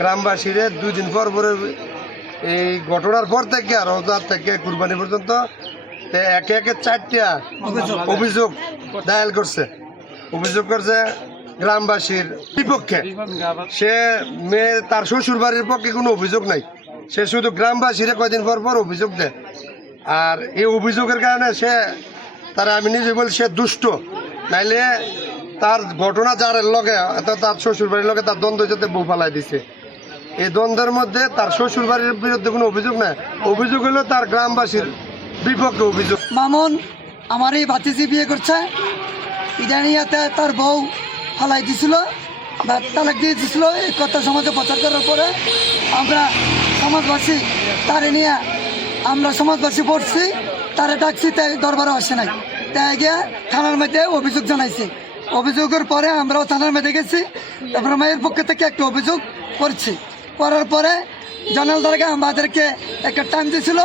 গ্রামবাসীরা 2 দিন পর পরে এই ঘটনার পর থেকে আর রোজার থেকে কুরবানি পর্যন্ত একে একে 4টা অভিযোগ দায়ের করছে। অভিযোগ করছে গ্রামবাসীর বিপক্ষে। সে মেয়ে তার শ্বশুর বাড়ির পক্ষে কোনো অভিযোগ নাই, সে শুধু গ্রামবাসীরা কয়দিন পর পর অভিযোগ দেয়। আর এই অভিযোগের কারণে আমি নিজে বলি সে দুষ্ট, নাইলে তার ঘটনা যার লগে তার শ্বশুর বাড়ির লগে তার দ্বন্দ্ব যাতে বউ ফালাই দিছে। এই দ্বন্দ্বের মধ্যে তার শ্বশুর বাড়ির বিরুদ্ধে কোনো অভিযোগ নাই, অভিযোগ হলো তার গ্রামবাসীর বিপক্ষে অভিযোগ। মামুন আমার এই ভাতিজি বিয়ে করছে, ইদানিয়াতে তার বউ ফালাই দিছিল বা তালাক দিয়ে দিছিল। এই কথা সমাজে প্রচার করার পরে আমরা সমাজবাসী তারে নিয়ে আমরা সমাজবাসী পড়ছি, তারে ডাকছি, তাই দরবারও আসে নাই। তাই গিয়ে থানার মধ্যে অভিযোগ জানাইছি। অভিযোগের পরে আমরাও থানার মধ্যে গেছি, তারপরে মায়ের পক্ষ থেকে একটা অভিযোগ করছি। করার পরে জয়নাল দরগা আমাদেরকে একটা টাইম দিয়েছিল,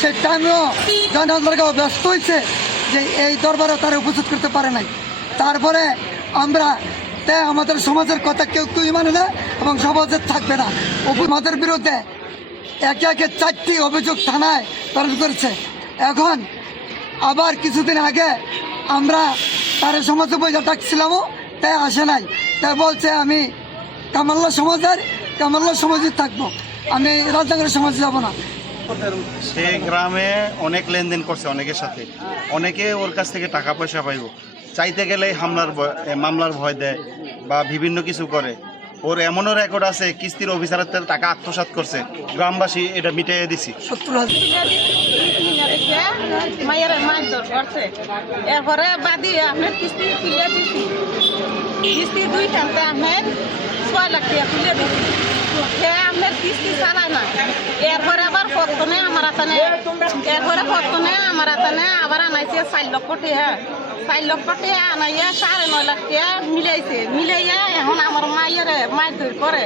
সেই টাইমেও জয়নাল দরগা ব্যস্ত হয়েছে যে এই দরবারও তারা উপস্থিত করতে পারে নাই। তারপরে আমরা তাই আমাদের সমাজের কথা কেউ মানে না এবং সমাজের থাকবে না। আমাদের বিরুদ্ধে একে একে 4টি অভিযোগ থানায় প্রেরণ করেছে। এখন আবার কিছুদিন আগে আমরা তার সমাজে বইটা ডাকছিলামও, তাই আসে নাই। তাই বলছে আমি কামাল্লা সমাজে থাকবো, আমি রাজনগরের সমাজে যাব না। সে গ্রামে অনেক লেনদেন করছে অনেকের সাথে, অনেকে ওর কাছ থেকে টাকা পয়সা পাইব, চাইতে গেলে মামলার ভয় দেয় বা বিভিন্ন কিছু করে। ওর এমনও রেকর্ড আছে কিস্তির অফিসারের টাকা আত্মসাৎ করছে, গ্রামবাসী এটা মিটাইয়ে দিছি। এরপরে বাদি আপনার কিস্তি তুলে দিছি, কিস্তি 2 খানতে আপনার 6 লাখ টাকা তুলে দিছি। সে আপনার কিস্তি চালায় না। এরপরে আবার পত্তনে আমার আতানে আবার আনাইছে 4 লক্ষ টাকা। 4 লক্ষ টাকা আনাইয়া 9.5 লাখ টাকা মিলাইছে। মিলাইয়া এখন আমার মায়ের মাছ ধর করে।